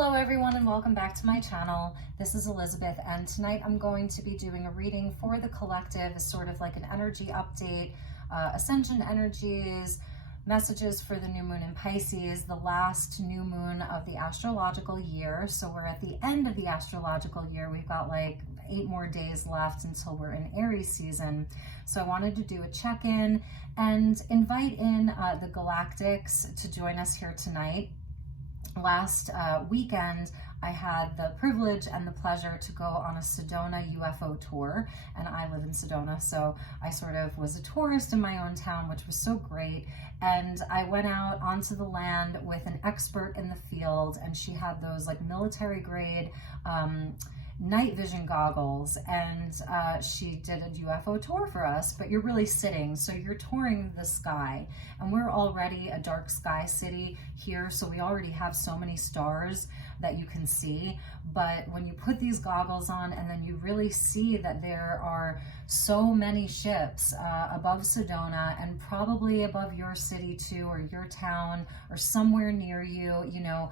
Hello everyone and welcome back to my channel. This is Elizabeth and tonight I'm going to be doing a reading for the collective as sort of like an energy update, ascension energies, messages for the new moon in Pisces, the last new moon of the astrological year. So we're at the end of the astrological year. We've got like 8 more days left until we're in Aries season. So I wanted to do a check-in and invite in the Galactics to join us here tonight. Last weekend, I had the privilege and the pleasure to go on a Sedona UFO tour, and I live in Sedona, so I sort of was a tourist in my own town, which was so great. And I went out onto the land with an expert in the field, and she had those like military grade night vision goggles, and she did a UFO tour for us. But you're really sitting, so you're touring the sky, and we're already a dark sky city here, so we already have so many stars that you can see. But when you put these goggles on and then you really see that there are so many ships above Sedona and probably above your city too, or your town, or somewhere near you, you know,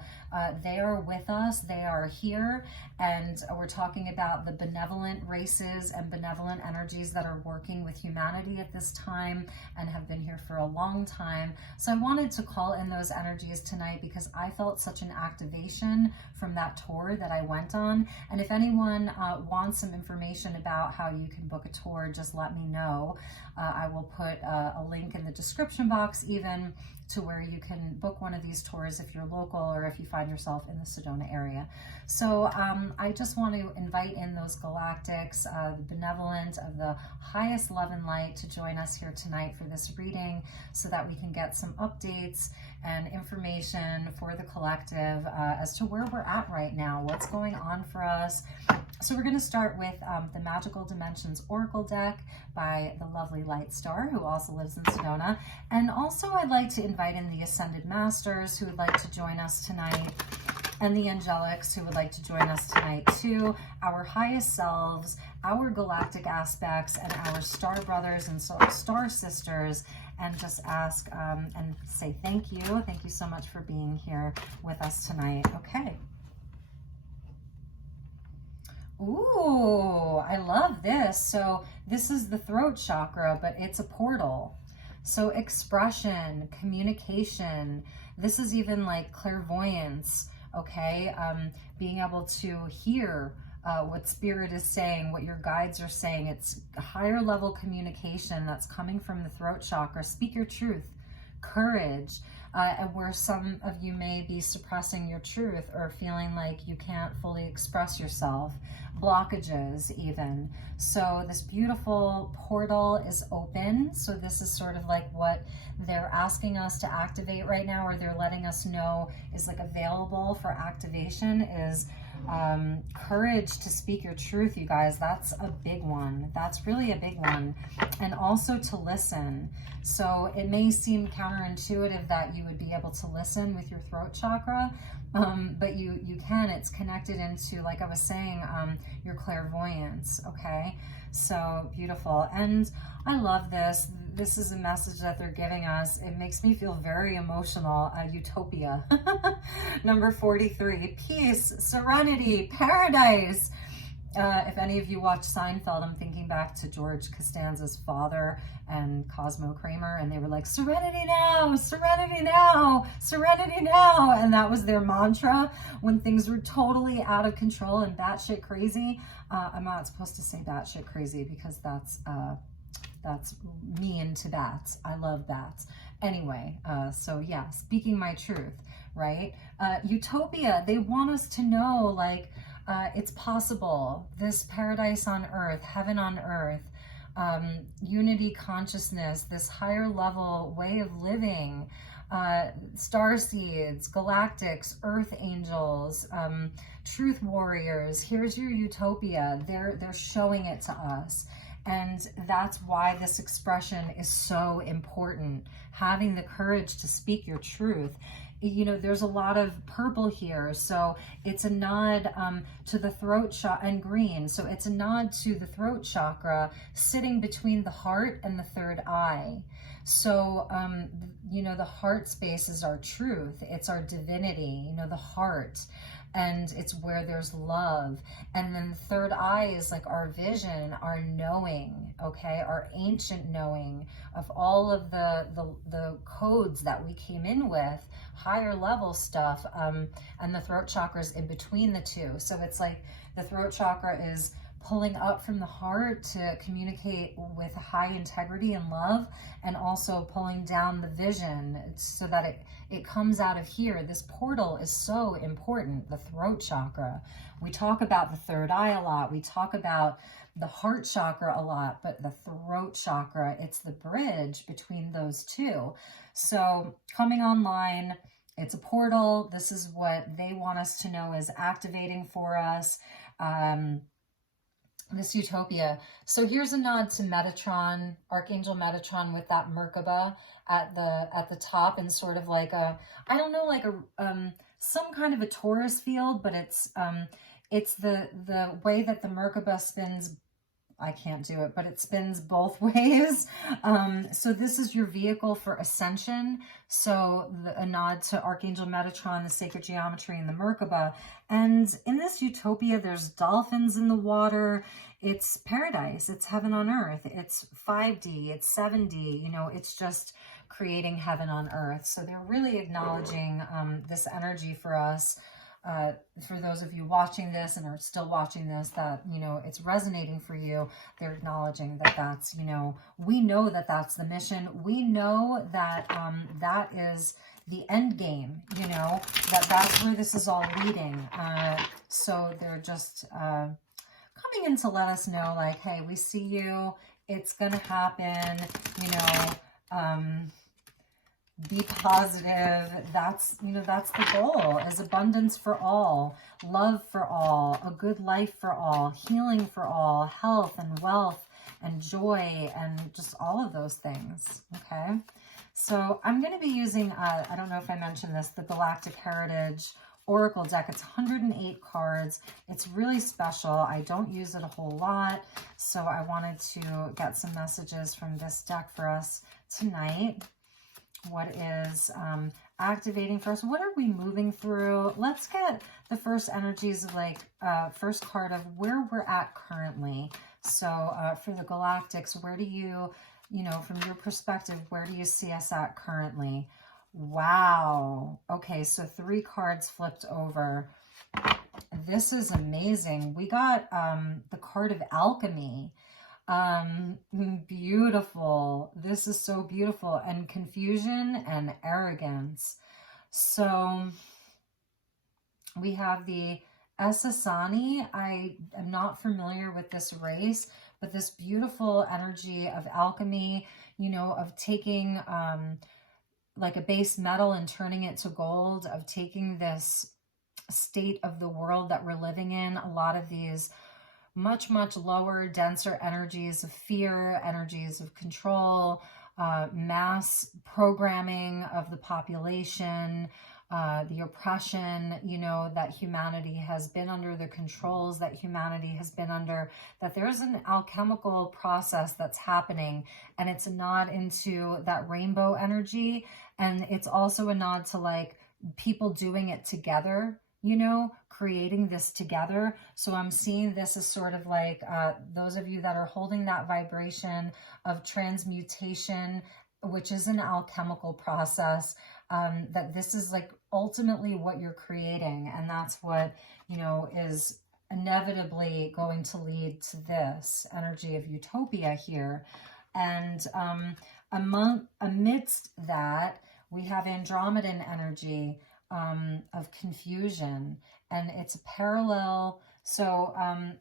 they are with us, they are here, and we're talking about the benevolent races and benevolent energies that are working with humanity at this time and have been here for a long time. So I wanted to call in those energies tonight because I felt such an activation from that tour that I went on. And if anyone wants some information about how you can book a tour, just let me know. I will put a link in the description box even to where you can book one of these tours if you're local or if you find yourself in the Sedona area. So I just want to invite in those Galactics, the benevolent of the highest love and light, to join us here tonight for this reading so that we can get some updates and information for the collective as to where we're at right now, what's going on for us. So we're going to start with the Magical Dimensions Oracle deck by the lovely Light Star, who also lives in Sedona. And also I'd like to invite in the Ascended Masters who would like to join us tonight, and the Angelics who would like to join us tonight too, our highest selves, our galactic aspects, and our star brothers and star sisters, and just ask and say thank you. Thank you so much for being here with us tonight. Okay. Ooh, I love this. So this is the throat chakra, but it's a portal. So expression, communication, this is even like clairvoyance, okay? Being able to hear what spirit is saying, what your guides are saying. It's a higher level communication that's coming from the throat chakra. Speak your truth, courage, and where some of you may be suppressing your truth or feeling like you can't fully express yourself, blockages even. So this beautiful portal is open. So this is sort of like what they're asking us to activate right now, or they're letting us know is like available for activation, is courage to speak your truth, you guys. That's a big one. That's really a big one. And also to listen. So it may seem counterintuitive that you would be able to listen with your throat chakra, but you can. It's connected into, like I was saying, your clairvoyance, okay? So beautiful. And I love this. This is a message that they're giving us. It makes me feel very emotional. Utopia. Number 43, peace, serenity, paradise. If any of you watch Seinfeld, I'm thinking back to George Costanza's father and Cosmo Kramer, and they were like, serenity now, serenity now, serenity now. And that was their mantra when things were totally out of control and batshit crazy. I'm not supposed to say batshit crazy because that's mean to bats. I love bats. Anyway, so yeah, speaking my truth, right? Utopia, they want us to know, like, it's possible. This paradise on earth, heaven on earth, unity consciousness, this higher level way of living, starseeds, galactics, earth angels, truth warriors. Here's your utopia. They're showing it to us. And that's why this expression is so important. Having the courage to speak your truth. You know, there's a lot of purple here, so it's a nod to the throat chakra, and green, so it's a nod to the throat chakra sitting between the heart and the third eye. So, you know, the heart space is our truth. It's our divinity, you know, the heart. and it's where there's love. And then the third eye is like our vision, our knowing, okay, our ancient knowing of all of the codes that we came in with, higher level stuff, and the throat chakra is in between the two. So it's like the throat chakra is pulling up from the heart to communicate with high integrity and love, and also pulling down the vision so that it comes out of here. This portal is so important, the throat chakra. We talk about the third eye a lot. We talk about the heart chakra a lot, but the throat chakra, it's the bridge between those two. So coming online, it's a portal. This is what they want us to know is activating for us. This utopia. So here's a nod to Metatron, Archangel Metatron, with that Merkaba at the top, and sort of like a, I don't know, like a some kind of a torus field, but it's the way that the Merkaba spins. I can't do it, but it spins both ways. So this is your vehicle for ascension. So a nod to Archangel Metatron, the sacred geometry, and the Merkaba. And in this utopia, there's dolphins in the water. It's paradise. It's heaven on earth. It's 5D. It's 7D. You know, it's just creating heaven on earth. So they're really acknowledging this energy for us. For those of you watching this and are still watching this, that, you know, it's resonating for you. They're acknowledging that that's, you know, we know that that's the mission. We know that that is the end game, you know, that's where this is all leading. So they're just coming in to let us know, like, hey, we see you. It's going to happen, you know, be positive. That's, you know, that's the goal, is abundance for all, love for all, a good life for all, healing for all, health and wealth and joy, and just all of those things. Okay. So I'm going to be using, I don't know if I mentioned this, the Galactic Heritage Oracle deck. It's 108 cards. It's really special. I don't use it a whole lot, so I wanted to get some messages from this deck for us tonight. What is activating for us? What are we moving through? Let's get the first energies of, like, first card of where we're at currently. So for the Galactics, where do you, you know, from your perspective, where do you see us at currently? Wow. Okay, so 3 cards flipped over. This is amazing. We got the card of alchemy. Beautiful. This is so beautiful. And confusion and arrogance. So we have the Esasani. I am not familiar with this race, but this beautiful energy of alchemy, you know, of taking like a base metal and turning it to gold, of taking this state of the world that we're living in, a lot of these much, much lower, denser energies of fear, energies of control, mass programming of the population, the oppression, you know, that humanity has been under, the controls that humanity has been under, that there's an alchemical process that's happening, and it's a nod into that rainbow energy. And it's also a nod to, like, people doing it together, you know, creating this together. So I'm seeing this as sort of like those of you that are holding that vibration of transmutation, which is an alchemical process, that this is like ultimately what you're creating. And that's what, you know, is inevitably going to lead to this energy of utopia here. And amidst that, we have Andromedan energy of confusion, and it's a parallel. So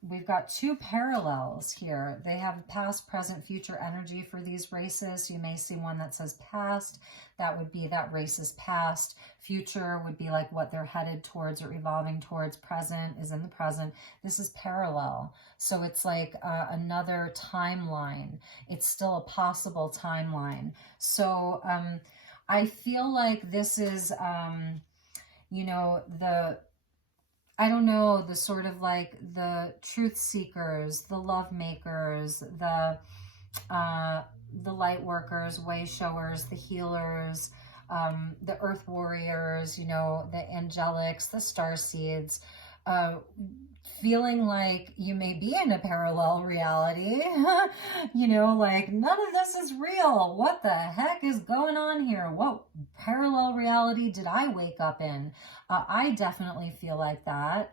we've got 2 parallels here. They have past, present, future energy for these races. You may see one that says past. That would be that race's past. Future would be like what they're headed towards or evolving towards. Present is in the present. This is parallel. So it's like another timeline. It's still a possible timeline. So I feel like this is, you know, I don't know, the sort of like the truth seekers, the love makers, the light workers, way showers, the healers, the Earth Warriors, you know, the Angelics, the Starseeds, feeling like you may be in a parallel reality, you know, like none of this is real. What the heck is going on here? What parallel reality did I wake up in? I definitely feel like that.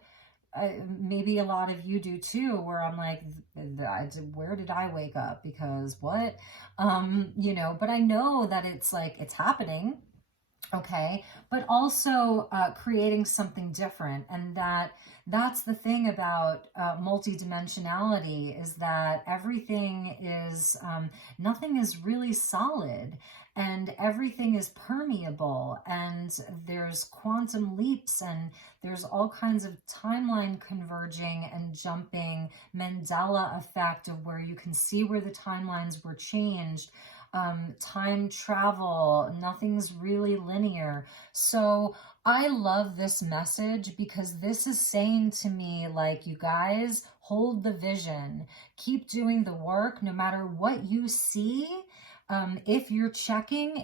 Maybe a lot of you do too, where I'm like, where did I wake up? Because what? You know, but I know that it's like, it's happening. Okay, but also creating something different. And that's the thing about multidimensionality, is that everything is, nothing is really solid, and everything is permeable, and there's quantum leaps, and there's all kinds of timeline converging and jumping, Mandela effect of where you can see where the timelines were changed. Time travel, nothing's really linear. So I love this message, because this is saying to me, like, you guys, hold the vision, keep doing the work, no matter what you see. If you're checking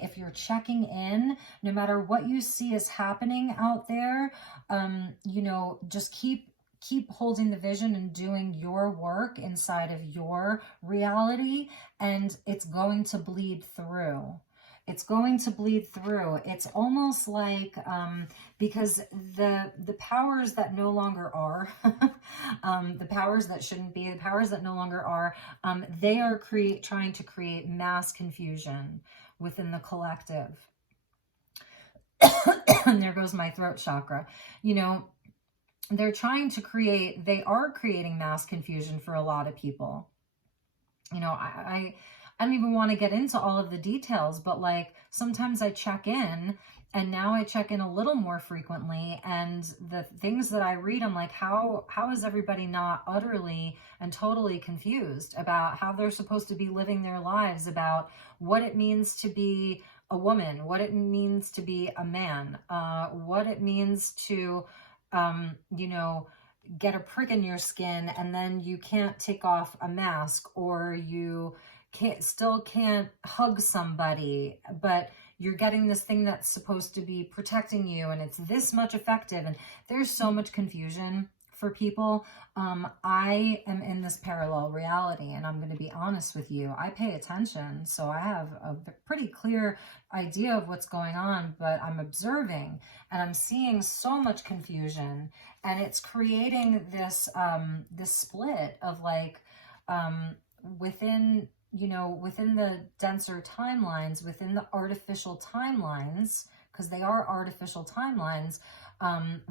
in, no matter what you see is happening out there, you know, just keep holding the vision and doing your work inside of your reality, and it's going to bleed through. It's going to bleed through. It's almost like, because the powers that no longer are, the powers that shouldn't be, the powers that no longer are, they are trying to create mass confusion within the collective. And there goes my throat chakra. You know, they are creating mass confusion for a lot of people. You know, I don't even want to get into all of the details, but like sometimes I check in, and now I check in a little more frequently, and the things that I read, I'm like, how is everybody not utterly and totally confused about how they're supposed to be living their lives, about what it means to be a woman, what it means to be a man, what it means to you know, get a prick in your skin and then you can't take off a mask, or you still can't hug somebody, but you're getting this thing that's supposed to be protecting you, and it's this much effective. And there's so much confusion for people. I am in this parallel reality, and I'm going to be honest with you, I pay attention, so I have a pretty clear idea of what's going on, but I'm observing, and I'm seeing so much confusion, and it's creating this this split of like, within, you know, within the denser timelines, within the artificial timelines, because they are artificial timelines,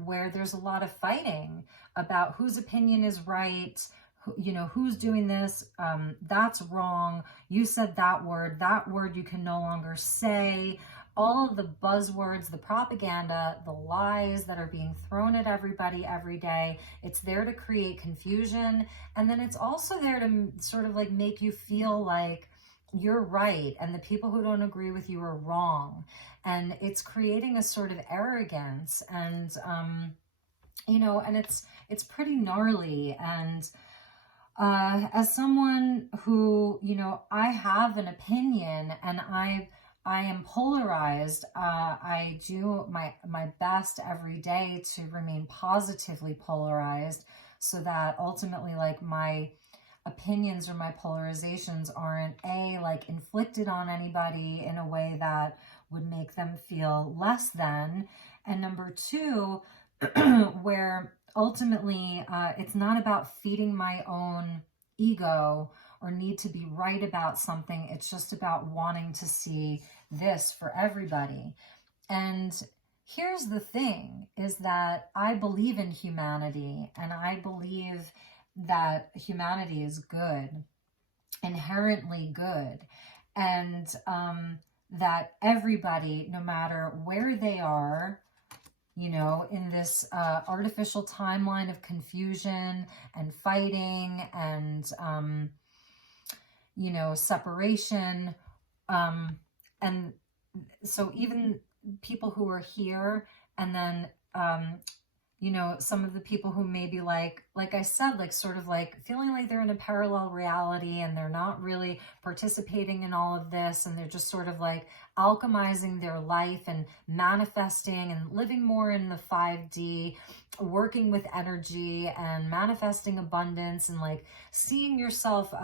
where there's a lot of fighting about whose opinion is right, you know, who's doing this, that's wrong, you said that word you can no longer say, all of the buzzwords, the propaganda, the lies that are being thrown at everybody every day. It's there to create confusion, and then it's also there to sort of like make you feel like you're right and the people who don't agree with you are wrong. And it's creating a sort of arrogance, and you know, and it's pretty gnarly. And as someone who, you know, I have an opinion, and I am polarized. I do my best every day to remain positively polarized, so that ultimately, like, my opinions or my polarizations aren't like inflicted on anybody in a way that would make them feel less than, and number two, where ultimately it's not about feeding my own ego or need to be right about something. It's just about wanting to see this for everybody. And here's the thing, is that I believe in humanity, and I believe that humanity is good, inherently good, and that everybody, no matter where they are, you know, in this artificial timeline of confusion and fighting and, you know, separation. And so even people who are here and then you know, some of the people who maybe like I said, like sort of like feeling like they're in a parallel reality and they're not really participating in all of this, and they're just sort of like alchemizing their life and manifesting and living more in the 5D, working with energy and manifesting abundance, and like seeing yourself,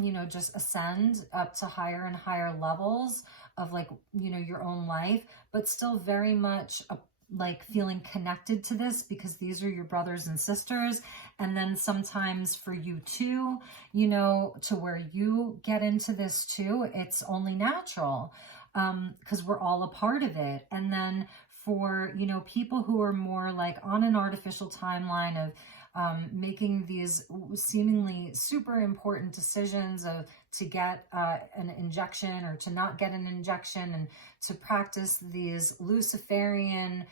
you know, just ascend up to higher and higher levels of like, you know, your own life, but still very much like feeling connected to this because these are your brothers and sisters. And then sometimes for you too, you know, to where you get into this too, it's only natural because we're all a part of it. And then for, you know, people who are more like on an artificial timeline of making these seemingly super important decisions of to get an injection or to not get an injection, and to practice these Luciferian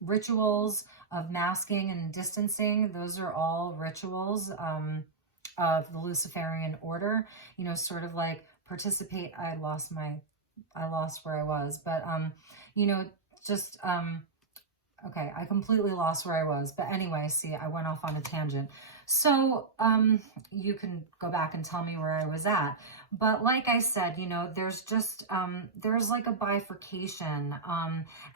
rituals of masking and distancing. Those are all rituals of the Luciferian order, you know, sort of like participate. I lost where I was, but you know, just okay, I completely lost where I was. But anyway, see, I went off on a tangent. So you can go back and tell me where I was at. But like I said, you know, there's just, there's like a bifurcation.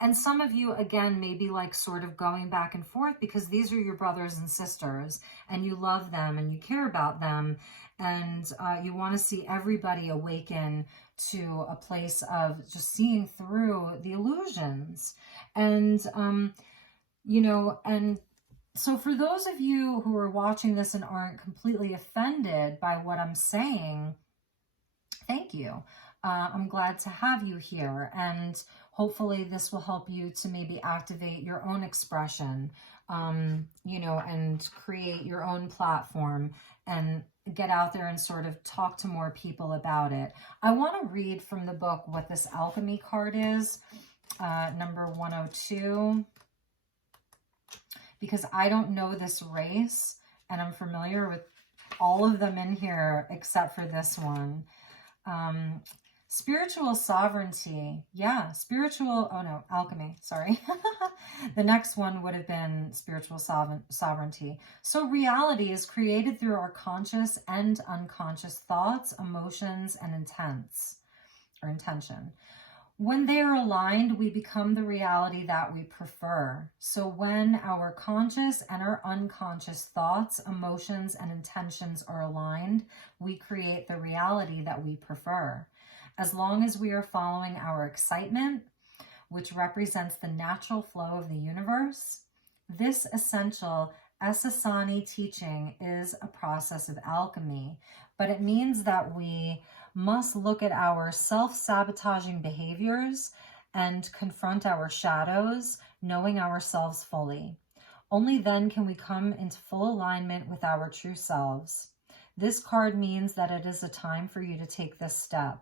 And some of you, again, maybe like sort of going back and forth because these are your brothers and sisters and you love them and you care about them. And you want to see everybody awaken to a place of just seeing through the illusions. And, you know, and so for those of you who are watching this and aren't completely offended by what I'm saying, thank you. I'm glad to have you here. And hopefully this will help you to maybe activate your own expression, you know, and create your own platform and get out there and sort of talk to more people about it. I want to read from the book what this alchemy card is, number 102, because I don't know this race and I'm familiar with all of them in here except for this one. Spiritual sovereignty. Yeah, spiritual, oh no, alchemy, sorry. The next one would have been spiritual sovereignty. So reality is created through our conscious and unconscious thoughts, emotions, and intention. When they are aligned, we become the reality that we prefer. So when our conscious and our unconscious thoughts, emotions, and intentions are aligned, we create the reality that we prefer. As long as we are following our excitement, which represents the natural flow of the universe, this essential Esasani teaching is a process of alchemy, but it means that we must look at our self-sabotaging behaviors and confront our shadows, knowing ourselves fully. Only then can we come into full alignment with our true selves. This card means that it is a time for you to take this step.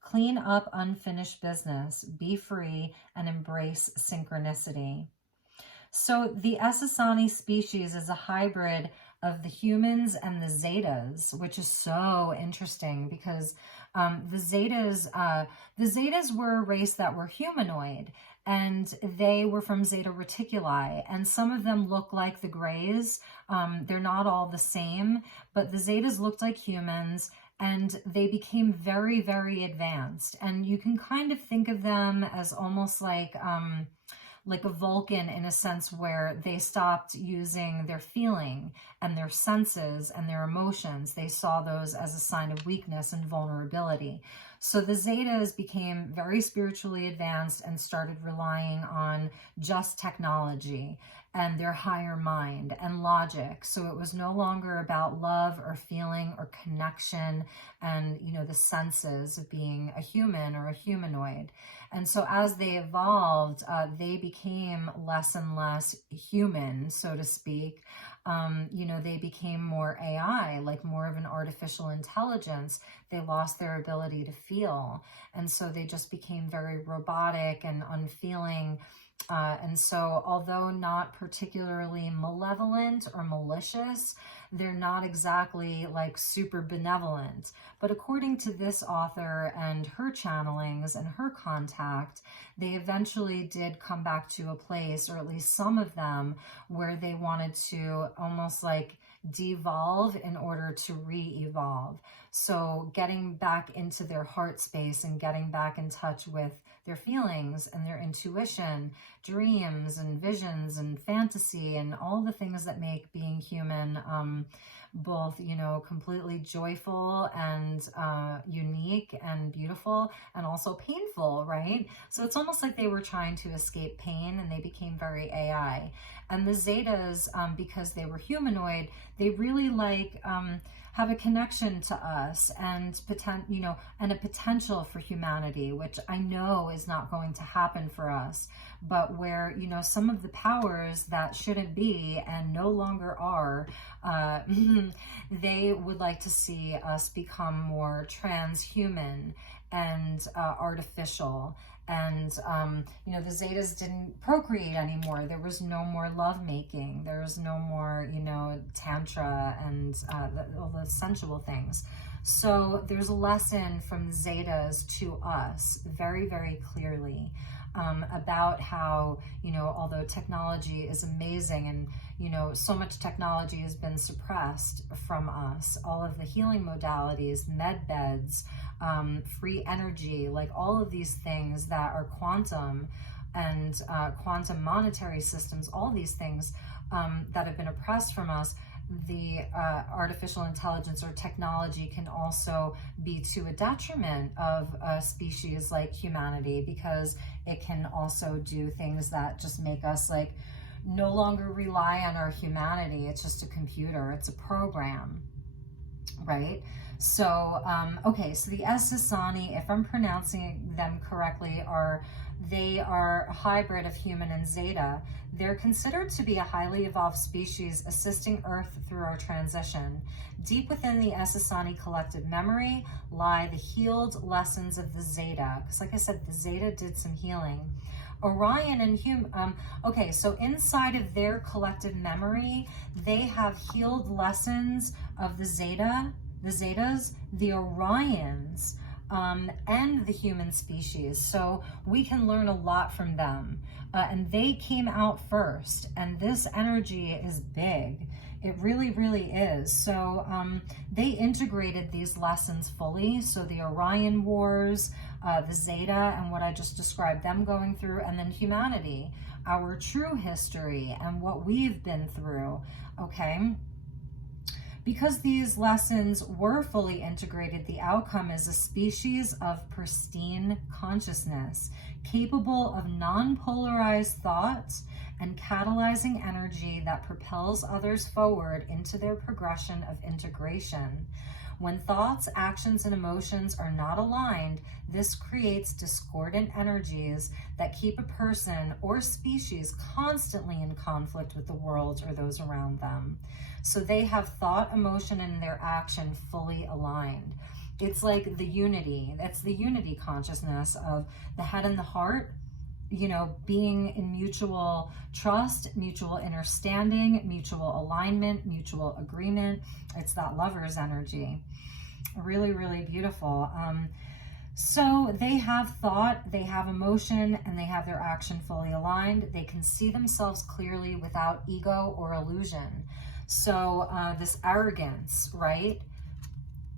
Clean up unfinished business, be free, and embrace synchronicity. So the Esasani species is a hybrid of the humans and the Zetas, which is so interesting because the Zetas were a race that were humanoid, and they were from Zeta Reticuli, and some of them look like the Greys. They're not all the same, but the Zetas looked like humans, and they became very, very advanced. And you can kind of think of them as almost like a Vulcan in a sense, where they stopped using their feeling and their senses and their emotions. They saw those as a sign of weakness and vulnerability. So the Zetas became very spiritually advanced and started relying on just technology and their higher mind and logic. So it was no longer about love or feeling or connection and, you know, the senses of being a human or a humanoid. And so as they evolved, they became less and less human, so to speak. You know, they became more AI, like more of an artificial intelligence. They lost their ability to feel. And so they just became very robotic and unfeeling. And so although not particularly malevolent or malicious, they're not exactly like super benevolent. But according to this author and her channelings and her contact, they eventually did come back to a place, or at least some of them, where they wanted to almost like devolve in order to re-evolve. So getting back into their heart space and getting back in touch with their feelings and their intuition, dreams and visions and fantasy and all the things that make being human both, you know, completely joyful and unique and beautiful, and also painful, right? So it's almost like they were trying to escape pain, and they became very AI. And the Zetas, because they were humanoid, they really like have a connection to us and and a potential for humanity, which I know is not going to happen for us, but where, you know, some of the powers that shouldn't be and no longer are, they would like to see us become more transhuman and artificial. And, you know, the Zetas didn't procreate anymore. There was no more lovemaking. There was no more, you know, tantra and all the sensual things. So there's a lesson from the Zetas to us very, very clearly about how, you know, although technology is amazing and, you know, so much technology has been suppressed from us, all of the healing modalities, med beds, free energy, like all of these things that are quantum and quantum monetary systems, all these things that have been oppressed from us, the artificial intelligence or technology can also be to a detriment of a species like humanity, because it can also do things that just make us like no longer rely on our humanity. It's just a computer, it's a program, right? So, okay, so the Essassani, if I'm pronouncing them correctly, they are a hybrid of human and Zeta. They're considered to be a highly evolved species assisting Earth through our transition. Deep within the Essassani collective memory lie the healed lessons of the Zeta. Because like I said, the Zeta did some healing. Orion and okay, so inside of their collective memory, they have healed lessons of the Zetas, the Orions, and the human species. So we can learn a lot from them. And they came out first, and this energy is big. It really, really is. So they integrated these lessons fully. So the Orion Wars, the Zeta, and what I just described them going through, and then humanity, our true history, and what we've been through, okay? Because these lessons were fully integrated, the outcome is a species of pristine consciousness, capable of non-polarized thoughts and catalyzing energy that propels others forward into their progression of integration. When thoughts, actions, and emotions are not aligned, this creates discordant energies that keep a person or species constantly in conflict with the world or those around them. So they have thought, emotion, and their action fully aligned. It's like the unity. That's the unity consciousness of the head and the heart, you know, being in mutual trust, mutual understanding, mutual alignment, mutual agreement. It's that lover's energy. Really, really beautiful. So they have thought, they have emotion, and they have their action fully aligned. They can see themselves clearly without ego or illusion. So this arrogance, right?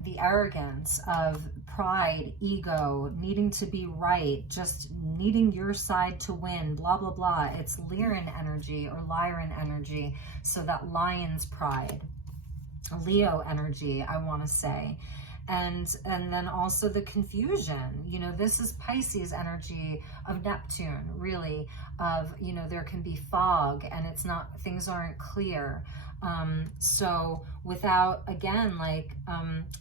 The arrogance of pride, ego, needing to be right, just needing your side to win, blah, blah, blah. It's Lyran energy or Lyran energy. So that lion's pride, Leo energy, I want to say. And then also the confusion, you know, this is Pisces energy of Neptune, really, of, you know, there can be fog and it's not, things aren't clear. So without, again, like,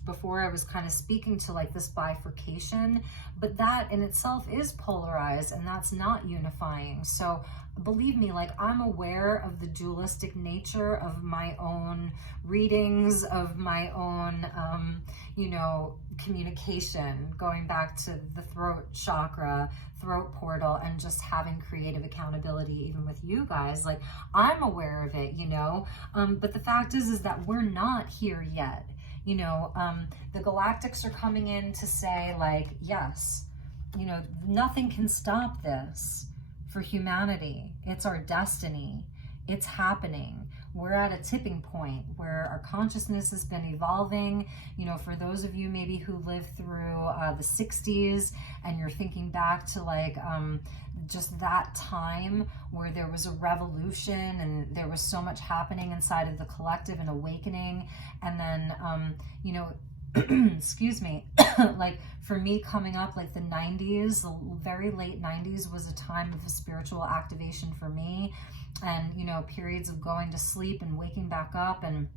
before I was kind of speaking to like this bifurcation, but that in itself is polarized and that's not unifying. So believe me, like, I'm aware of the dualistic nature of my own readings, of my own, you know, communication, going back to the throat chakra, throat portal and just having creative accountability, even with you guys. Like, I'm aware of it, you know, but the fact is that we're not here yet. You know, the Galactics are coming in to say, like, yes, you know, nothing can stop this for humanity. It's our destiny. It's happening. We're at a tipping point where our consciousness has been evolving. You know, for those of you maybe who lived through the 60s and you're thinking back to like just that time where there was a revolution and there was so much happening inside of the collective and awakening. And then, you know, excuse me, like for me coming up, like the 90s, the very late 90s was a time of a spiritual activation for me. And, you know, periods of going to sleep and waking back up, and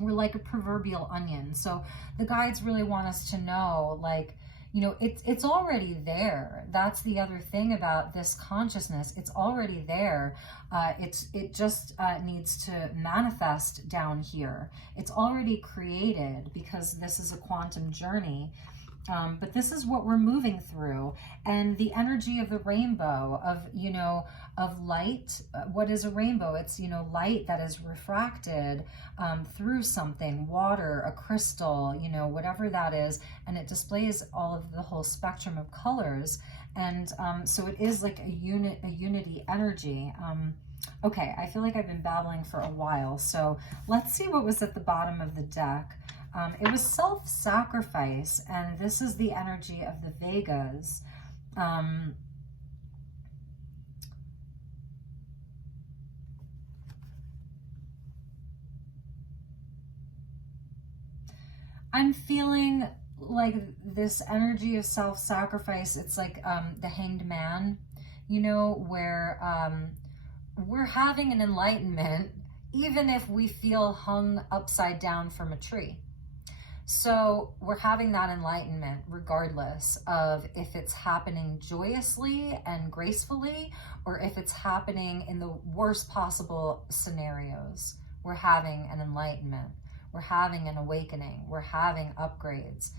we're like a proverbial onion. So the guides really want us to know, like, you know, it's already there. That's the other thing about this consciousness. It's already there. It just needs to manifest down here. It's already created because this is a quantum journey. But this is what we're moving through, and the energy of the rainbow, of, you know, of light. What is a rainbow? It's, you know, light that is refracted through something, water, a crystal, you know, whatever that is, and it displays all of the whole spectrum of colors. And so it is like a unity energy. Okay, I feel like I've been babbling for a while, so let's see what was at the bottom of the deck. It was self-sacrifice, and this is the energy of the Vegas. I'm feeling like this energy of self-sacrifice. It's like the Hanged Man, you know, where we're having an enlightenment, even if we feel hung upside down from a tree. So we're having that enlightenment regardless of if it's happening joyously and gracefully or if it's happening in the worst possible scenarios. We're having an enlightenment. We're having an awakening. We're having upgrades.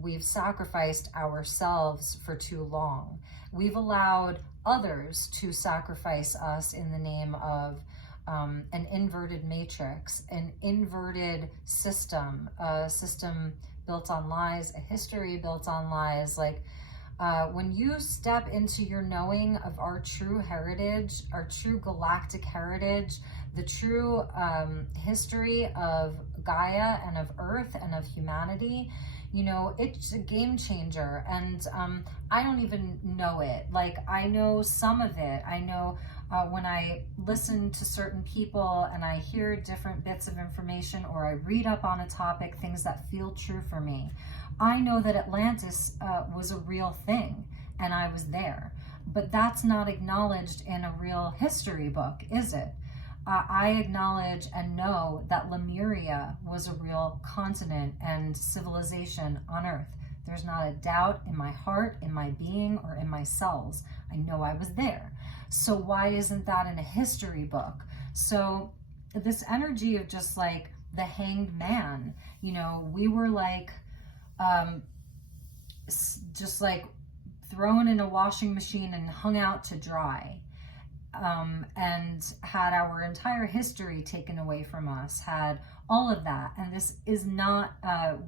We've sacrificed ourselves for too long. We've allowed others to sacrifice us in the name of an inverted matrix, an inverted system, a system built on lies, a history built on lies. Like when you step into your knowing of our true heritage, our true galactic heritage, the true history of Gaia and of Earth and of humanity, you know, it's a game changer. And I don't even know it. Like, I know some of it. I know when I listen to certain people and I hear different bits of information, or I read up on a topic, things that feel true for me. I know that Atlantis was a real thing and I was there, but that's not acknowledged in a real history book, is it? I acknowledge and know that Lemuria was a real continent and civilization on Earth. There's not a doubt in my heart, in my being, or in my cells. I know I was there. So why isn't that in a history book? So this energy of just like the Hanged Man, you know, we were like, just like thrown in a washing machine and hung out to dry. And had our entire history taken away from us, had all of that. And this is not,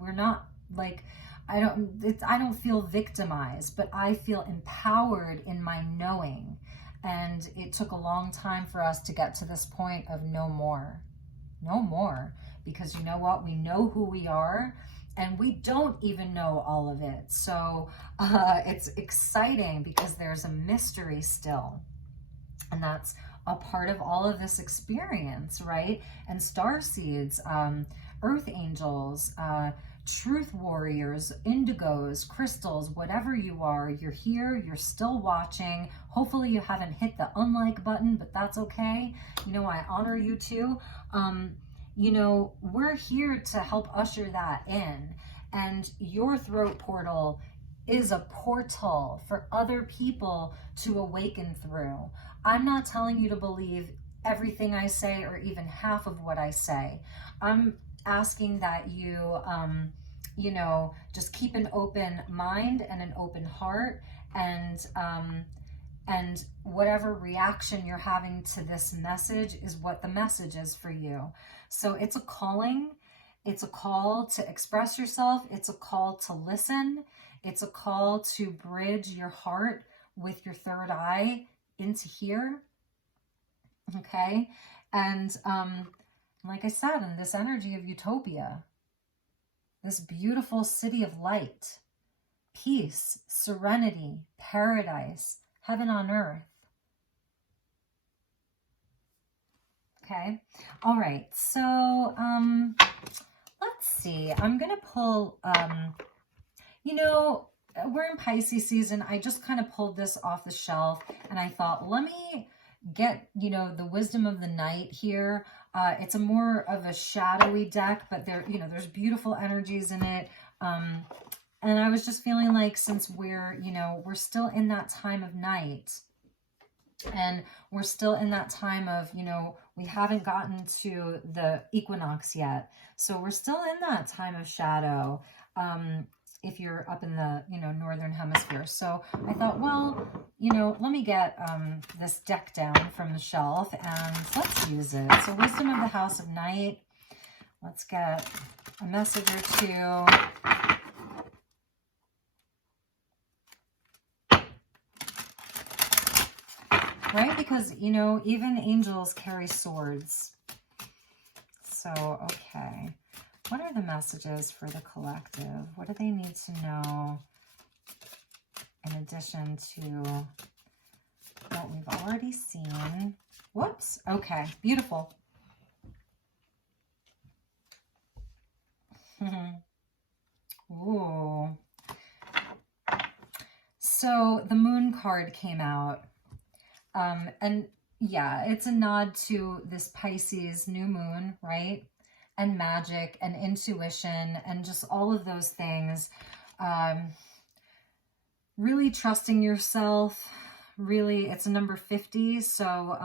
we're not like, I don't feel victimized, but I feel empowered in my knowing. And it took a long time for us to get to this point of no more, because you know what? We know who we are, and we don't even know all of it. So it's exciting because there's a mystery still. And that's a part of all of this experience, right? And starseeds, earth angels, truth warriors, indigos, crystals, whatever you are, you're here, you're still watching. Hopefully you haven't hit the unlike button, but that's okay. You know, I honor you too. You know, we're here to help usher that in. And your throat portal is a portal for other people to awaken through. I'm not telling you to believe everything I say or even half of what I say. I'm asking that you, you know, just keep an open mind and an open heart and whatever reaction you're having to this message is what the message is for you. So it's a calling. It's a call to express yourself. It's a call to listen. It's a call to bridge your heart with your third eye into here. Okay. And like I said, in this energy of utopia, this beautiful city of light, peace, serenity, paradise, heaven on earth. Okay. All right. So, let's see. I'm going to pull, you know, we're in Pisces season. I just kind of pulled this off the shelf and I thought, let me get, you know, the wisdom of the night here. It's a more of a shadowy deck, but there, you know, there's beautiful energies in it. And I was just feeling like, since we're, you know, we're still in that time of night and we're still in that time of, you know, we haven't gotten to the equinox yet. So we're still in that time of shadow. If you're up in the, you know, northern hemisphere. So I thought, well, you know, let me get this deck down from the shelf and let's use it. So Wisdom of the House of Night. Let's get a message or two. Right? Because, you know, even angels carry swords. So, okay. What are the messages for the collective? What do they need to know in addition to what we've already seen? Whoops. Okay. Beautiful. Ooh. So the Moon card came out. And yeah, it's a nod to this Pisces new moon, right? And magic and intuition and just all of those things. Really trusting yourself. Really, it's a number 50. So,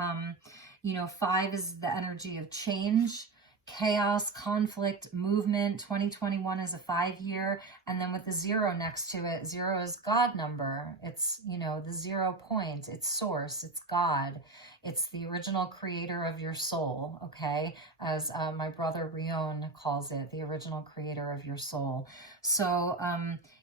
you know, 5 is the energy of change, chaos, conflict, movement. 2021 is a 5-year. And then with the 0 next to it, 0 is God number. It's, you know, the 0 point. It's source. It's God. It's the original creator of your soul, okay? As my brother Rion calls it, the original creator of your soul. So,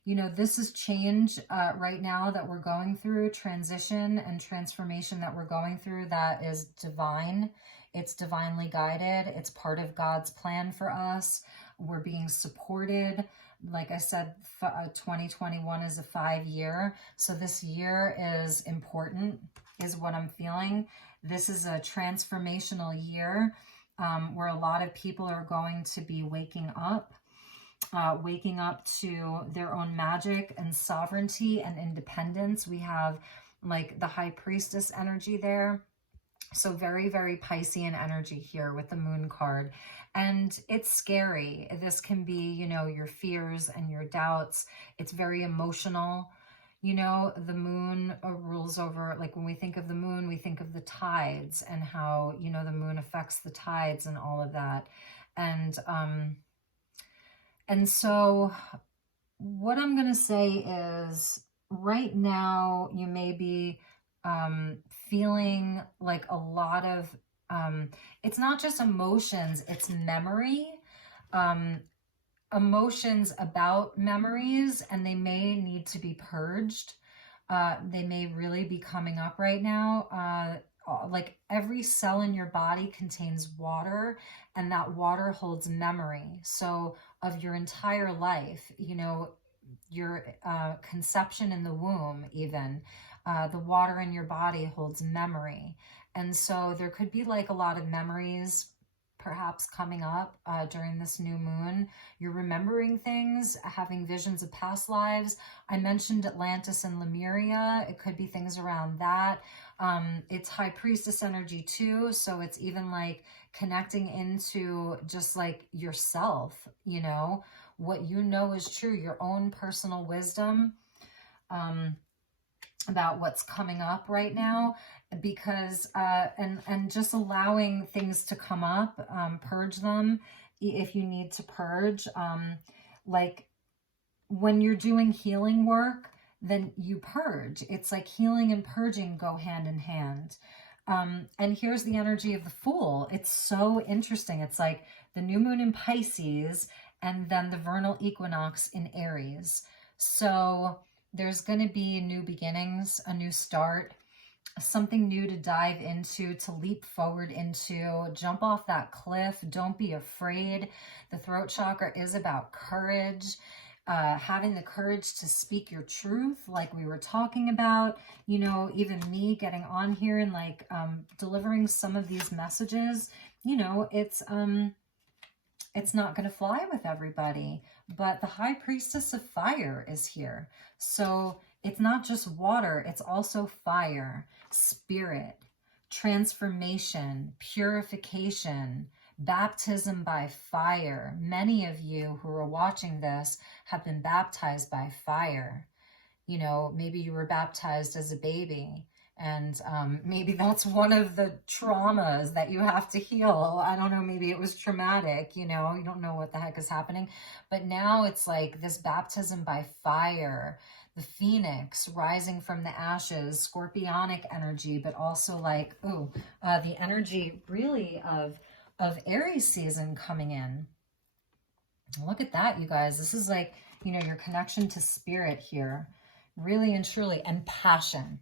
you know, this is change right now that we're going through, transition and transformation that we're going through that is divine. It's divinely guided. It's part of God's plan for us. We're being supported. Like I said, 2021 is a 5-year. So this year is important, is what I'm feeling. This is a transformational year where a lot of people are going to be waking up to their own magic and sovereignty and independence. We have like the High Priestess energy there. So very, very Piscean energy here with the Moon card. And it's scary. This can be, you know, your fears and your doubts. It's very emotional. You know, the moon rules over, like when we think of the moon, we think of the tides and how, you know, the moon affects the tides and all of that. And so what I'm going to say is right now you may be feeling like a lot of, it's not just emotions, it's memory, emotions about memories, and they may need to be purged. They may really be coming up right now. Like every cell in your body contains water, and that water holds memory. So of your entire life, you know, your conception in the womb, even the water in your body holds memory. And so there could be like a lot of memories perhaps coming up during this new moon. You're remembering things, having visions of past lives. I mentioned Atlantis and Lemuria. It could be things around that. It's High Priestess energy too. So it's even like connecting into just like yourself, you know, what you know is true, your own personal wisdom about what's coming up right now. Because and just allowing things to come up, purge them if you need to purge. Like when you're doing healing work, then you purge. It's like healing and purging go hand in hand. And here's the energy of the Fool. It's so interesting. It's like the new moon in Pisces and then the vernal equinox in Aries. So there's going to be new beginnings, a new start, something new to dive into, to leap forward into, jump off that cliff. Don't be afraid. The throat chakra is about courage, having the courage to speak your truth, like we were talking about. You know, even me getting on here and like delivering some of these messages, you know, it's not going to fly with everybody, but the High Priestess of Fire is here. So it's not just water, it's also fire, spirit, transformation, purification, baptism by fire. Many of you who are watching this have been baptized by fire. You know, maybe you were baptized as a baby, and maybe that's one of the traumas that you have to heal. I don't know, maybe it was traumatic, you know, you don't know what the heck is happening. But now it's like this baptism by fire, the phoenix rising from the ashes, scorpionic energy, but also like, the energy really of Aries season coming in. Look at that, you guys. This is like, you know, your connection to spirit here, really and truly, and passion,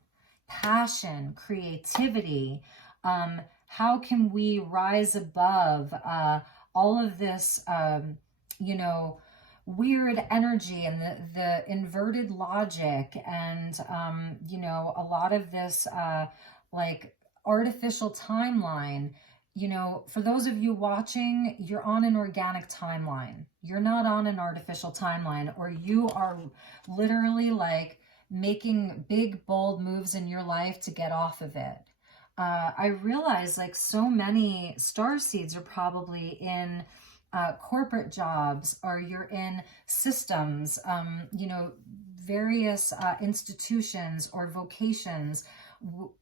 creativity. How can we rise above all of this, you know, weird energy and the inverted logic and, you know, a lot of this like artificial timeline. You know, for those of you watching, you're on an organic timeline. You're not on an artificial timeline, or you are literally like making big, bold moves in your life to get off of it. I realize like so many starseeds are probably in corporate jobs, or you're in systems, you know, various institutions or vocations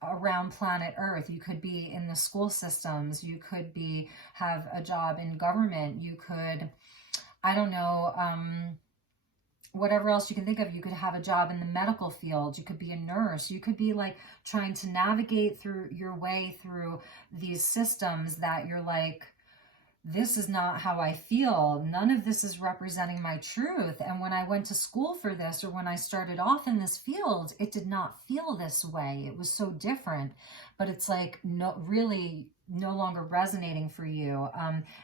around planet Earth. You could be in the school systems, you could have a job in government, you could, I don't know, whatever else you can think of. You could have a job in the medical field, you could be a nurse, you could be like trying to navigate through your way through these systems that you're like, this is not how I feel. None of this is representing my truth. And when I went to school for this, or when I started off in this field, it did not feel this way. It was so different, but it's like really no longer resonating for you.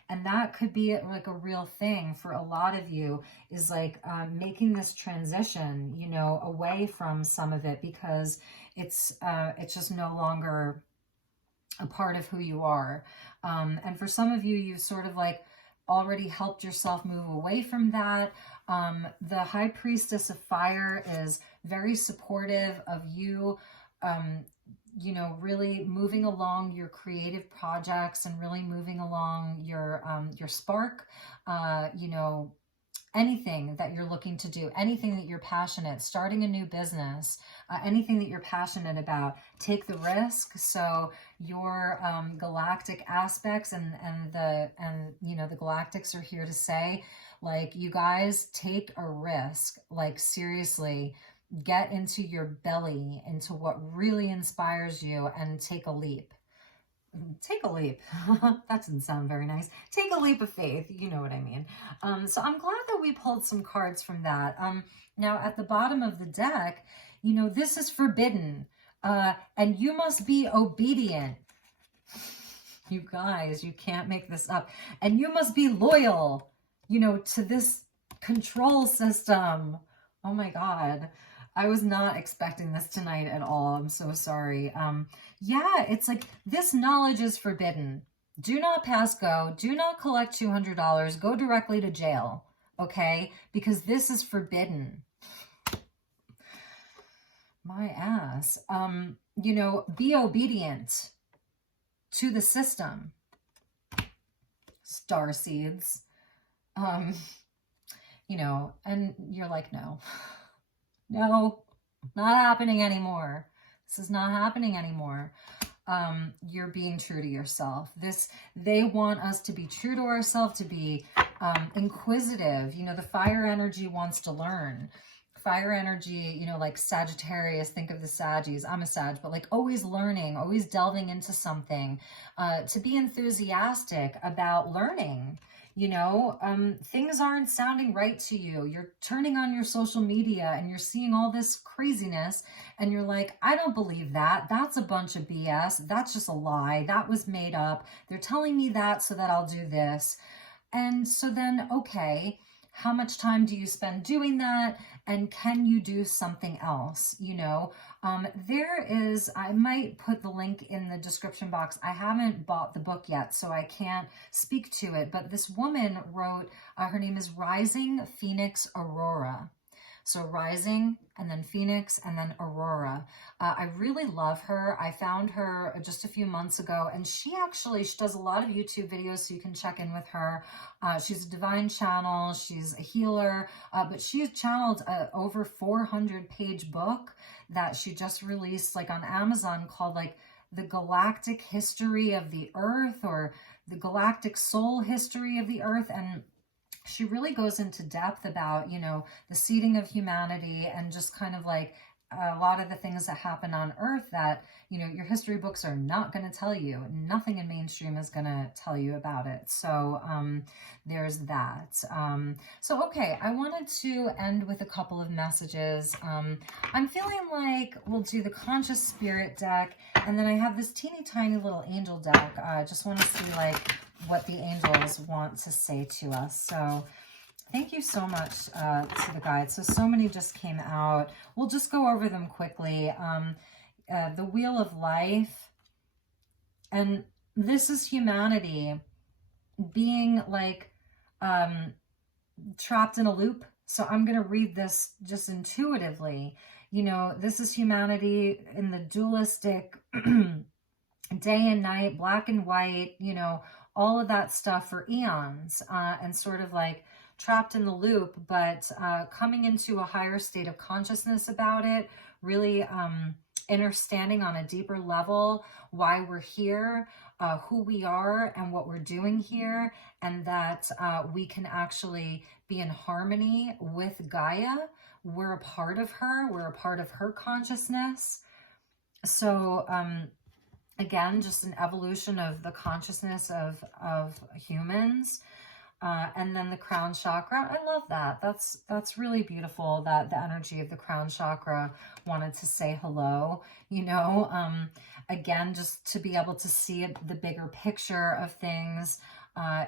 And that could be like a real thing for a lot of you, is like making this transition, you know, away from some of it, because it's just no longer a part of who you are. And for some of you, you've sort of like already helped yourself move away from that. The High Priestess of Fire is very supportive of you, you know, really moving along your creative projects and really moving along your spark, you know, anything that you're looking to do, anything that you're passionate, starting a new business, anything that you're passionate about, take the risk. So your galactic aspects and you know, the galactics are here to say, like, you guys take a risk, like seriously, get into your belly, into what really inspires you, and take a leap. Take a leap. That doesn't sound very nice. Take a leap of faith. You know what I mean. So I'm glad that we pulled some cards from that. Now at the bottom of the deck, you know, this is forbidden. And you must be obedient. You guys, you can't make this up. And you must be loyal, you know, to this control system. Oh my God. I was not expecting this tonight at all. I'm so sorry. Yeah, it's like, this knowledge is forbidden. Do not pass go. Do not collect $200. Go directly to jail. Okay? Because this is forbidden. My ass. You know, be obedient to the system. Starseeds. You know, and you're like, no. No, not happening anymore. This is not happening anymore. You're being true to yourself. They want us to be true to ourselves, to be inquisitive. You know, the fire energy wants to learn. fire energy, you know, like Sagittarius, think of the Saggies. I'm a Sag, but like always learning, always delving into something, to be enthusiastic about learning. You know, things aren't sounding right to you. You're turning on your social media and you're seeing all this craziness and you're like, I don't believe that. That's a bunch of BS. That's just a lie. That was made up. They're telling me that so that I'll do this. And so then, okay, how much time do you spend doing that? And can you do something else? You know, there is, I might put the link in the description box. I haven't bought the book yet, so I can't speak to it. But this woman wrote, her name is Rising Phoenix Aurora. So Rising, and then Phoenix, and then Aurora. I really love her. I found her just a few months ago, and she does a lot of YouTube videos, so you can check in with her. She's a divine channel. She's a healer, but she's channeled over 400-page book that she just released like on Amazon called like The Galactic History of the Earth, or The Galactic Soul History of the Earth. And she really goes into depth about, you know, the seeding of humanity and just kind of like a lot of the things that happen on Earth that, you know, your history books are not going to tell you. Nothing in mainstream is going to tell you about it. So there's that. So, okay, I wanted to end with a couple of messages. I'm feeling like we'll do the Conscious Spirit deck, and then I have this teeny tiny little angel deck. I just want to see like what the angels want to say to us. So thank you so much to the guides. So many just came out. We'll just go over them quickly. The Wheel of Life. And this is humanity being like trapped in a loop. So I'm going to read this just intuitively. You know, this is humanity in the dualistic day and night, black and white, you know, all of that stuff for eons, and sort of like trapped in the loop, but coming into a higher state of consciousness about it, really understanding on a deeper level why we're here, who we are and what we're doing here, and that we can actually be in harmony with Gaia. We're a part of her. We're a part of her consciousness. So, again, just an evolution of the consciousness of humans. And then the crown chakra. I love that. That's really beautiful that the energy of the crown chakra wanted to say hello, you know, again, just to be able to see the bigger picture of things.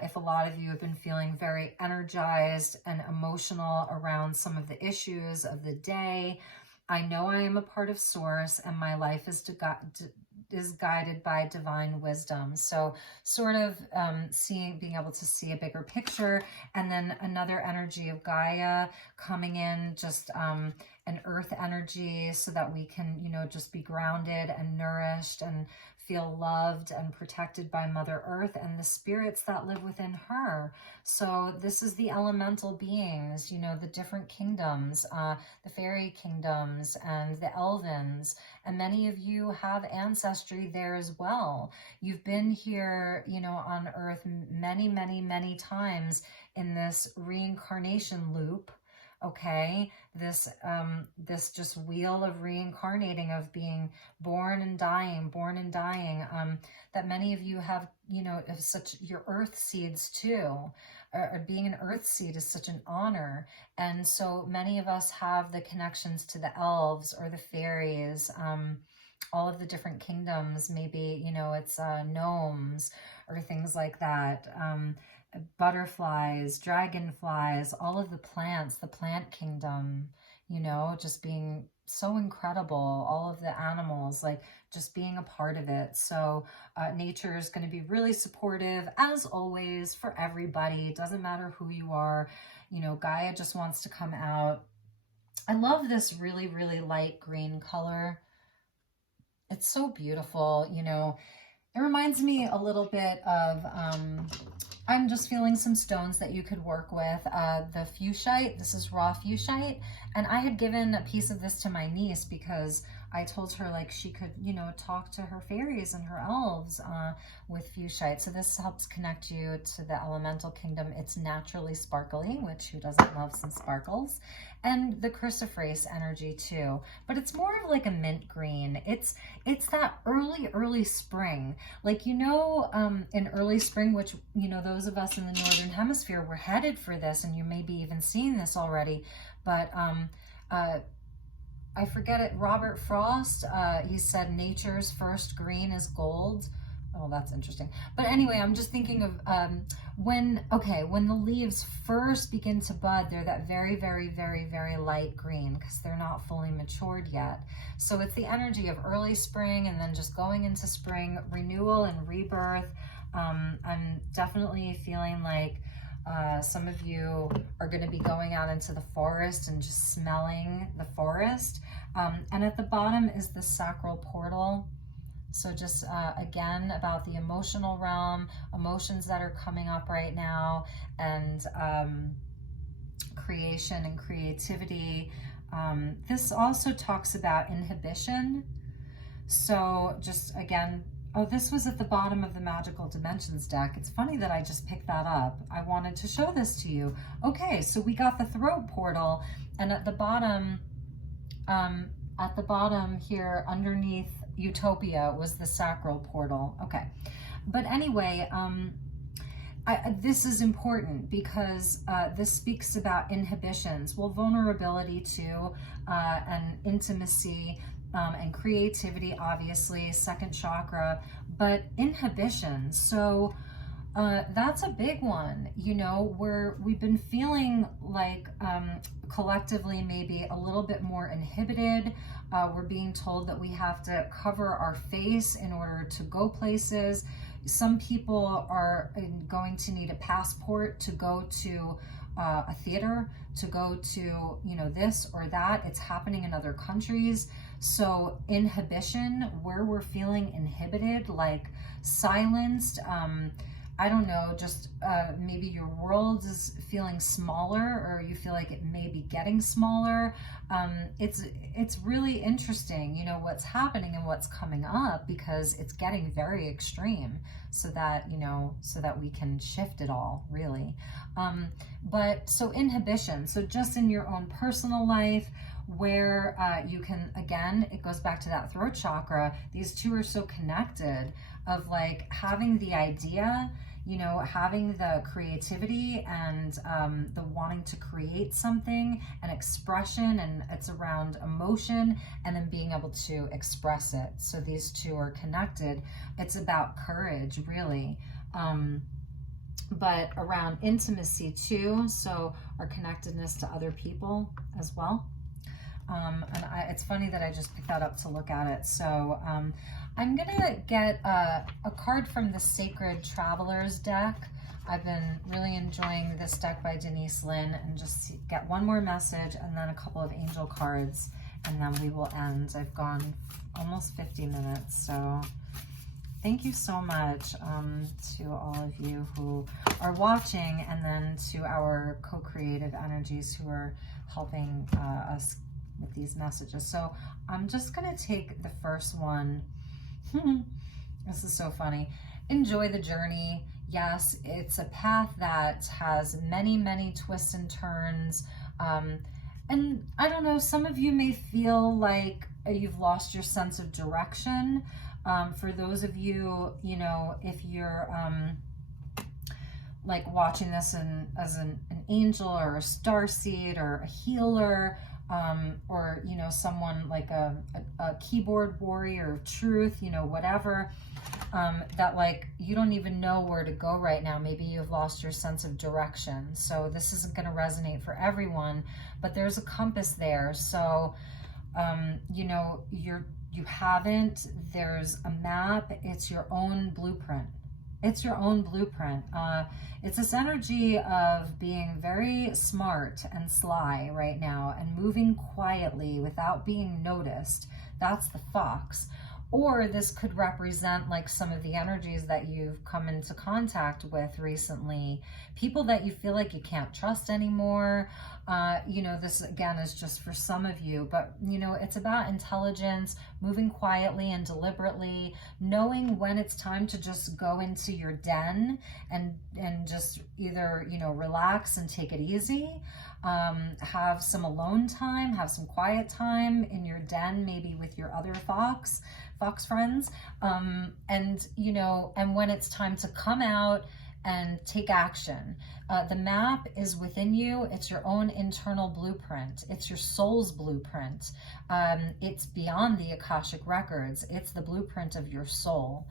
If a lot of you have been feeling very energized and emotional around some of the issues of the day, I know I am a part of Source and my life is guided by divine wisdom. So sort of being able to see a bigger picture, and then another energy of Gaia coming in, just an earth energy, so that we can, you know, just be grounded and nourished and feel loved and protected by Mother Earth and the spirits that live within her. So this is the elemental beings, you know, the different kingdoms, the fairy kingdoms and the elvens, and many of you have ancestry there as well. You've been here, you know, on Earth many, many, many times in this reincarnation loop. Okay, this just wheel of reincarnating, of being born and dying, that many of you have, you know, of such your earth seeds too, or being an earth seed is such an honor. And so many of us have the connections to the elves or the fairies, all of the different kingdoms. Maybe, you know, it's gnomes or things like that. Butterflies, dragonflies, all of the plants, the plant kingdom, you know, just being so incredible, all of the animals, like just being a part of it. So nature is going to be really supportive, as always, for everybody. It doesn't matter who you are. You know, Gaia just wants to come out. I love this really, really light green color. It's so beautiful, you know. It reminds me a little bit of, I'm just feeling some stones that you could work with. The Fuchsite, this is raw Fuchsite. And I had given a piece of this to my niece because I told her like she could, you know, talk to her fairies and her elves with Fuchsite. So this helps connect you to the elemental kingdom. It's naturally sparkly, which who doesn't love some sparkles? And the chrysoprase energy too, but it's more of like a mint green. It's that early spring, like, you know, in early spring, which, you know, those of us in the northern hemisphere, we're headed for this, and you may be even seeing this already. But I forget it. Robert Frost, he said nature's first green is gold. Oh, that's interesting. But anyway, I'm just thinking of when the leaves first begin to bud, they're that very, very, very, very light green because they're not fully matured yet. So it's the energy of early spring and then just going into spring, renewal and rebirth. I'm definitely feeling like some of you are going to be going out into the forest and just smelling the forest. And at the bottom is the Sacral Portal. So just, again, about the emotional realm, emotions that are coming up right now, and creation and creativity. This also talks about inhibition. So just, again, oh, this was at the bottom of the Magical Dimensions deck. It's funny that I just picked that up. I wanted to show this to you. Okay, so we got the throat portal, and at the bottom here underneath Utopia was the Sacral Portal. Okay, but anyway, this is important because this speaks about inhibitions. Well, vulnerability too, and intimacy, and creativity, obviously, second chakra, but inhibition. So that's a big one. You know, we've been feeling like collectively maybe a little bit more inhibited. We're being told that we have to cover our face in order to go places. Some people are going to need a passport to go to a theater, to go to, you know, this or that. It's happening in other countries. So inhibition, where we're feeling inhibited, like silenced, I don't know, just maybe your world is feeling smaller, or you feel like it may be getting smaller. It's really interesting, you know, what's happening and what's coming up, because it's getting very extreme, so that, you know, so that we can shift it all, really. But so inhibition, so just in your own personal life, where you can, again, it goes back to that throat chakra. These two are so connected, of like having the idea, you know, having the creativity and the wanting to create something, and expression, and it's around emotion, and then being able to express it. So these two are connected. It's about courage, really. But around intimacy too, so our connectedness to other people as well. And it's funny that I just picked that up to look at it. So I'm gonna get a card from the Sacred Travelers deck. I've been really enjoying this deck by Denise Lynn, and just get one more message and then a couple of angel cards, and then we will end. I've gone almost 50 minutes, so thank you so much to all of you who are watching, and then to our co-creative energies who are helping us with these messages. So I'm just gonna take the first one. This is so funny. Enjoy the journey. Yes, it's a path that has many, many twists and turns. And I don't know, some of you may feel like you've lost your sense of direction. For those of you, you know, if you're like watching this as an angel, or a starseed, or a healer, or, you know, someone like a keyboard warrior of truth, you know, whatever, that like you don't even know where to go right now. Maybe you've lost your sense of direction. So this isn't going to resonate for everyone, but there's a compass there. So, you know, you haven't, there's a map, it's your own blueprint. It's your own blueprint. It's this energy of being very smart and sly right now, and moving quietly without being noticed. That's the fox. Or this could represent like some of the energies that you've come into contact with recently, people that you feel like you can't trust anymore. You know, this again is just for some of you, but you know, it's about intelligence, moving quietly and deliberately, knowing when it's time to just go into your den and just either, you know, relax and take it easy, have some alone time, have some quiet time in your den, maybe with your other fox friends, and you know, and when it's time to come out and take action. The map is within you. It's your own internal blueprint. It's your soul's blueprint. It's beyond the Akashic records. It's the blueprint of your soul.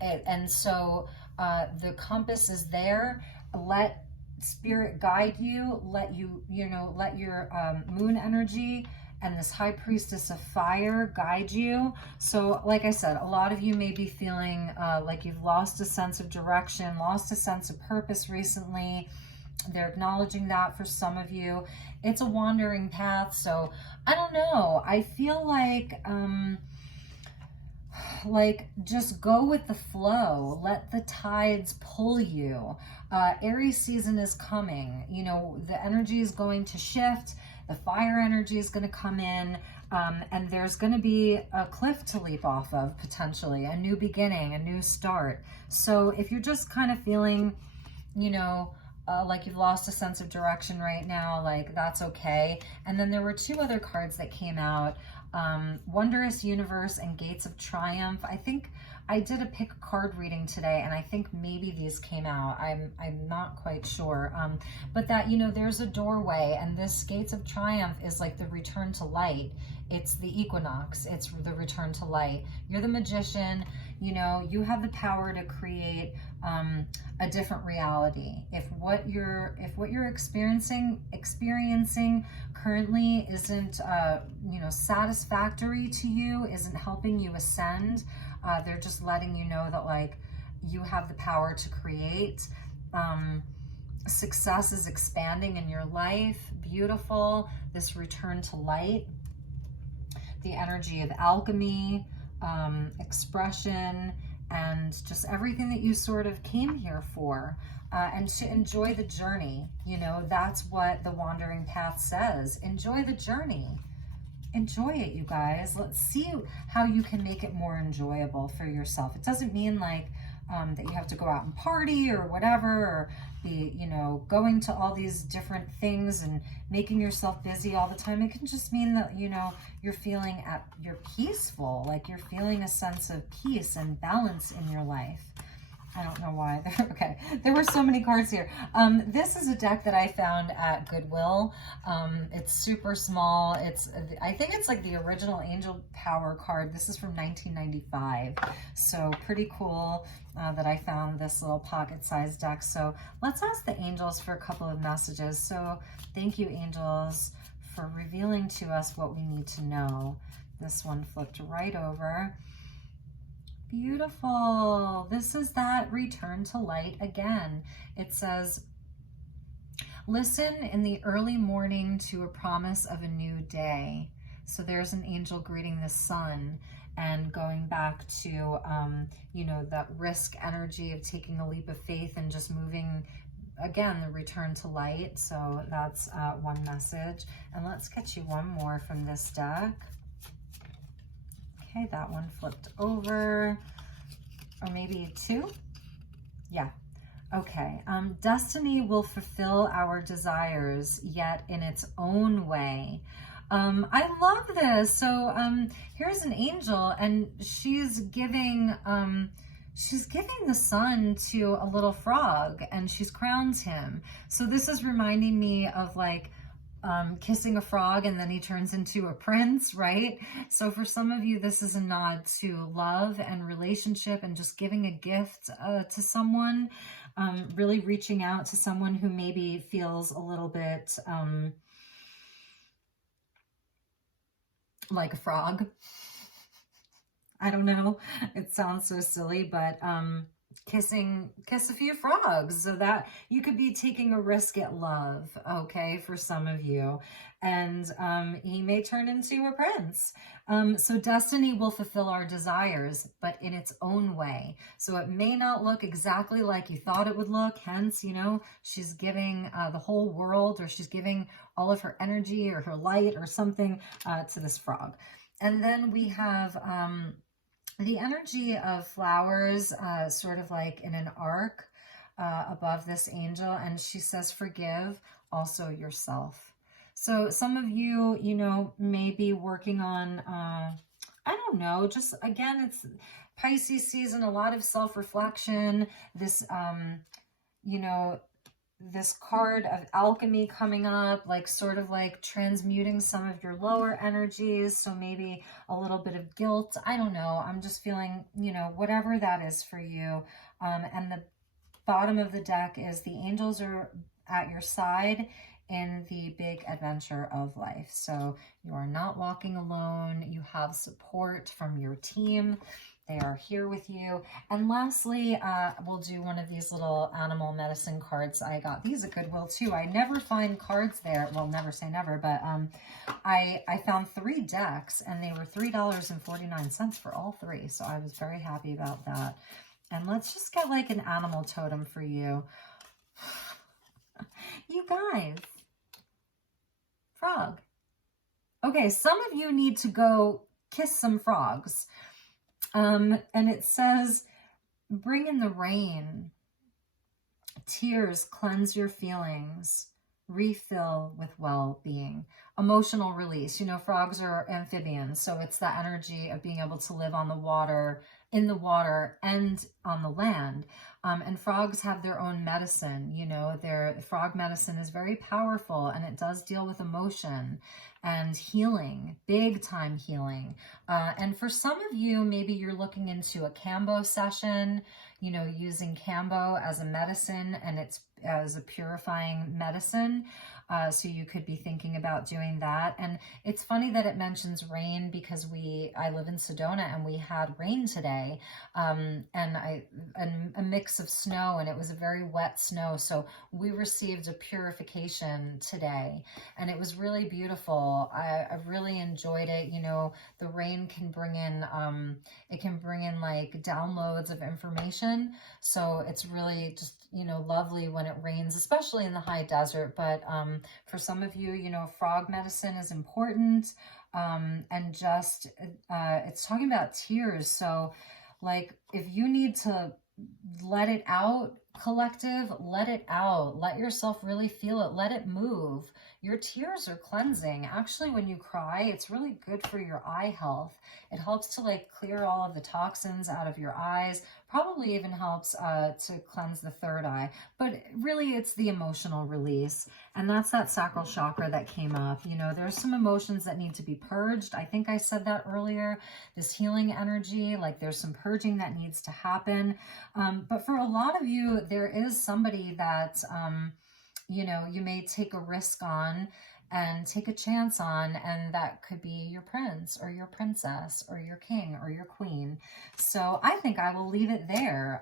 And so the compass is there. Let spirit guide you. Let you, you know, let your moon energy and this high priestess of fire guide you. So like I said, a lot of you may be feeling like you've lost a sense of direction, lost a sense of purpose recently. They're acknowledging that for some of you. It's a wandering path. So I don't know. I feel like just go with the flow. Let the tides pull you. Aries season is coming. You know, the energy is going to shift. The fire energy is going to come in, and there's going to be a cliff to leap off of, potentially, a new beginning, a new start. So if you're just kind of feeling, you know, like you've lost a sense of direction right now, like that's okay. And then there were two other cards that came out, Wondrous Universe and Gates of Triumph. I think I did a pick card reading today, and I think maybe these came out. I'm not quite sure. But that, you know, there's a doorway, and this Gates of Triumph is like the return to light. It's the equinox. It's the return to light. You're the magician. You know, you have the power to create a different reality. If what you're experiencing currently isn't you know, satisfactory to you, isn't helping you ascend, they're just letting you know that like you have the power to create. Success is expanding in your life. Beautiful. This return to light. The energy of alchemy, expression, and just everything that you sort of came here for, and to enjoy the journey. You know, that's what the Wandering Path says. Enjoy the journey. Enjoy it, you guys. Let's see how you can make it more enjoyable for yourself. It doesn't mean like that you have to go out and party or whatever, or be, you know, going to all these different things and making yourself busy all the time. It can just mean that, you know, you're peaceful, like you're feeling a sense of peace and balance in your life. I don't know why. Okay, there were so many cards here. This is a deck that I found at Goodwill. It's super small. I think it's like the original Angel Power card. This is from 1995. So pretty cool that I found this little pocket-sized deck. So let's ask the angels for a couple of messages. So thank you, angels, for revealing to us what we need to know. This one flipped right over. Beautiful. This is that return to light again. It says, listen in the early morning to a promise of a new day. So there's an angel greeting the sun and going back to, you know, that risk energy of taking a leap of faith and just moving, again, the return to light. So that's one message. And let's get you one more from this deck. Okay, that one flipped over, or maybe two. Yeah. Okay. Destiny will fulfill our desires, yet in its own way. I love this. So here's an angel, and she's giving the sun to a little frog, and she's crowned him. So this is reminding me of like kissing a frog and then he turns into a prince, right? So for some of you, this is a nod to love and relationship and just giving a gift to someone, really reaching out to someone who maybe feels a little bit like a frog. I don't know. It sounds so silly, but kiss a few frogs, so that you could be taking a risk at love, okay, for some of you. And he may turn into a prince. So destiny will fulfill our desires, but in its own way. So it may not look exactly like you thought it would look. Hence, you know, she's giving the whole world, or she's giving all of her energy or her light or something to this frog. And then we have the energy of flowers, sort of like in an arc above this angel. And she says, forgive also yourself. So some of you, you know, may be working on, I don't know, just again, it's Pisces season, a lot of self-reflection, this, you know, this card of alchemy coming up, like sort of like transmuting some of your lower energies. So maybe a little bit of guilt. I don't know. I'm just feeling, you know, whatever that is for you. And the bottom of the deck is the angels are at your side in the big adventure of life. So you are not walking alone. You have support from your team. They are here with you. And lastly, we'll do one of these little animal medicine cards I got. These at Goodwill too. I never find cards there. Well, never say never, but I found 3 decks and they were $3.49 for all 3. So I was very happy about that. And let's just get like an animal totem for you. You guys. Frog. Okay, some of you need to go kiss some frogs. And it says, bring in the rain. Tears cleanse your feelings. Refill with well-being. Emotional release. You know, frogs are amphibians, so it's that energy of being able to live on the water, in the water, and on the land. And frogs have their own medicine. You know, their frog medicine is very powerful, and it does deal with emotion and healing, big time healing. And for some of you, maybe you're looking into a Kambo session, you know, using Kambo as a medicine, and it's as a purifying medicine. So you could be thinking about doing that. And it's funny that it mentions rain because I live in Sedona and we had rain today, and a mix of snow, and it was a very wet snow. So we received a purification today and it was really beautiful. I really enjoyed it. You know, the rain can bring in, it can bring in like downloads of information. So it's really just, you know, lovely when it rains, especially in the high desert. But for some of you, you know, frog medicine is important. And just, it's talking about tears. So like, if you need to let it out, collective, let it out. Let yourself really feel it. Let it move. Your tears are cleansing. Actually, when you cry, it's really good for your eye health. It helps to like clear all of the toxins out of your eyes. Probably even helps to cleanse the third eye. But really, it's the emotional release. And that's that sacral chakra that came up. You know, there's some emotions that need to be purged. I think I said that earlier. This healing energy, like there's some purging that needs to happen. But for a lot of you, there is somebody that, you know, you may take a risk on and take a chance on, and that could be your prince or your princess or your king or your queen. So I think I will leave it there.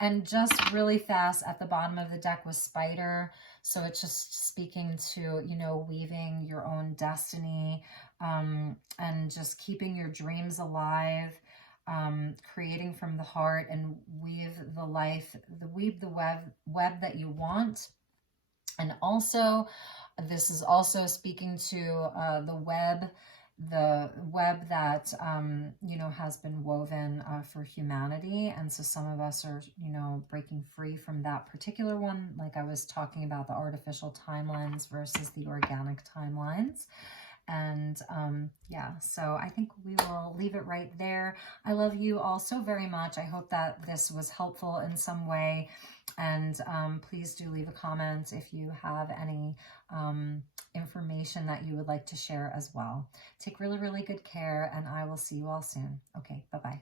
And just really fast at the bottom of the deck was spider. So it's just speaking to, you know, weaving your own destiny, and just keeping your dreams alive. Creating from the heart, and weave the web that you want. And also, this is also speaking to the web that, you know, has been woven for humanity. And so some of us are, you know, breaking free from that particular one. Like I was talking about the artificial timelines versus the organic timelines. And yeah, so I think we will leave it right there. I love you all so very much. I hope that this was helpful in some way. And please do leave a comment if you have any information that you would like to share as well. Take really, really good care, and I will see you all soon. Okay, bye-bye.